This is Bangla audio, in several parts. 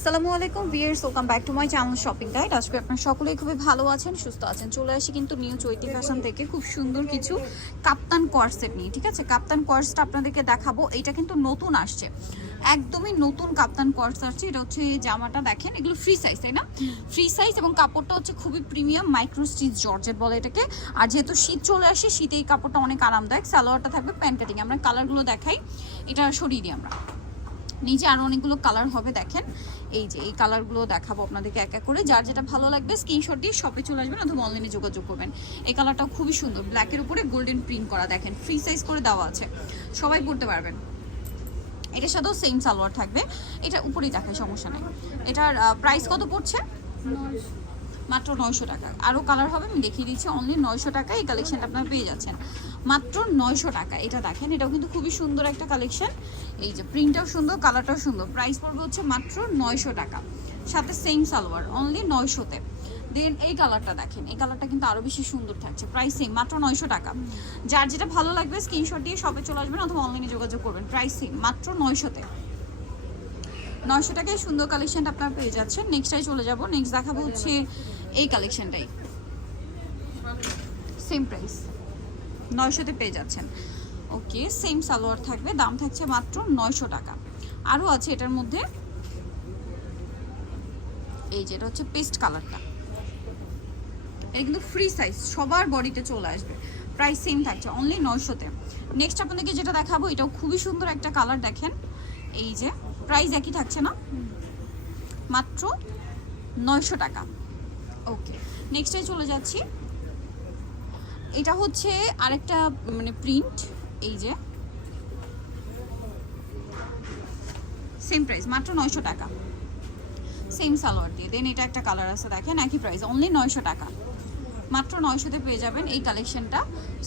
আসসালামু আলাইকুম viewers welcome back to my channel shopping guide. আজকে আপনারা সকলেই খুবই ভালো আছেন, সুস্থ আছেন। চলে আসি কিন্তু নিউ চৈতি ফ্যাশন থেকে খুব সুন্দর কিছু কাপ্তান কোয়ার্সেট নিয়ে, ঠিক আছে? কাপ্তান কোয়ার্সটা আপনাদেরকে দেখাবো। এটা কিন্তু নতুন আসছে। একদমই নতুন কাপ্তান কোয়ার্স আসছে। এটা হচ্ছে জামাটা দেখেন, এগুলো ফ্রি সাইজ তাই না? ফ্রি সাইজ এবং কাপড়টা হচ্ছে খুবই প্রিমিয়াম মাইক্রো স্টিচ জর্জেট বলে এটাকে। আর যেহেতু শীত চলে আসে শীতে এই কাপড়টা অনেক আরামদায়ক। সালোয়ারটা থাকবে প্যান্ট কাটিং আমরা কালারগুলো দেখাই। এটা সরিয়ে দিই আমরা। নিচে আরও অনেকগুলো কালার হবে, দেখেন। এই যে, এই কালারগুলো দেখাবো আপনাদেরকে এক এক করে। যার যেটা ভালো লাগবে স্ক্রিনশট দিয়ে শপে চলে আসবেন অথবা অনলাইনে যোগাযোগ করবেন। এই কালারটা খুবই সুন্দর। ব্ল্যাকের উপরে গোল্ডেন প্রিন্ট করা, দেখেন। ফ্রি সাইজ করে দেওয়া আছে। সবাই পড়তে পারবেন। এটার সাথেও সেম সালোয়ার থাকবে। এটা উপরেই দেখায় সমস্যা নেই। এটার প্রাইস কত পড়ছে? মাত্র নয়শো টাকা। আরও কালার হবে, আমি দেখিয়ে দিচ্ছি অনলি নয়শো টাকা এই কালেকশনটা আপনারা পেয়ে যাচ্ছেন। মাত্র নয়শো টাকা, এটা দেখেন, এটাও কিন্তু খুবই সুন্দর একটা কালেকশন এই যে প্রিন্টটাও সুন্দর কালারটাও সুন্দর। প্রাইস পড়বে হচ্ছে মাত্র নয়শো টাকা। সাথে সেম সালোয়ার অনলি নয়শোতে। দেন এই কালারটা দেখেন, এই কালারটা কিন্তু আরও বেশি সুন্দর থাকছে। প্রাইস সেম মাত্র নয়শো টাকা। যার যেটা ভালো লাগবে স্ক্রিনশট দিয়ে শপে চলে আসবেন অথবা অনলাইনে যোগাযোগ করবেন। প্রাইস সেম মাত্র নয়শোতে। নয়শো টাকায় সুন্দর কালেকশনটা আপনারা পেয়ে যাচ্ছেন। নেক্সটটাই চলে যাব। নেক্সট দেখাবো হচ্ছে এই কালেকশনটাই সেম প্রাইস নয়শোতে পেয়ে যাচ্ছেন। ওকে সেম সালোয়ার থাকবে। দাম থাকছে মাত্র নয়শো টাকা। আরও আছে এটার মধ্যে। এই যে এটা হচ্ছে পেস্ট কালারটা এটা কিন্তু ফ্রি সাইজ সবার বডিতে চলে আসবে। প্রাইস সেম থাকছে অনলি নয়শোতে। নেক্সট আপনাদেরকে যেটা দেখাবো, এটাও খুবই সুন্দর একটা কালার দেখেন। এই যে প্রাইস একই থাকছে না? মাত্র নয়শো টাকা। নেক্সটে চলে যাচ্ছি। এটা হচ্ছে আরেকটা মানে প্রিন্ট এই যে। সেম প্রাইস মাত্র নয়শো টাকা। সেম সালোয়ার দিয়ে। দেন এটা একটা কালার আছে, দেখেন, একই প্রাইস অনলি নয়শো টাকা। মাত্র নয়শোতে পেয়ে যাবেন এই কালেকশনটা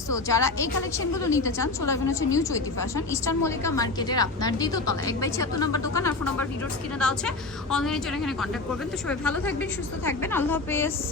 সো যারা এই কালেকশনগুলো নিতে চান, চলে আসবেন হচ্ছে new Chaiti fashion eastern Mallika মার্কেটের আপনার দ্বিতীয়তলা এক বাই ছিয়াত্তর নম্বর দোকান, আর ফোন নাম্বার ভিডিওর স্ক্রিনে দেওয়া আছে। অনলাইনে জন্য এখানে কন্ট্যাক্ট করবেন। তো সবাই ভালো থাকবেন, সুস্থ থাকবেন। আল্লাহ হাফেজ।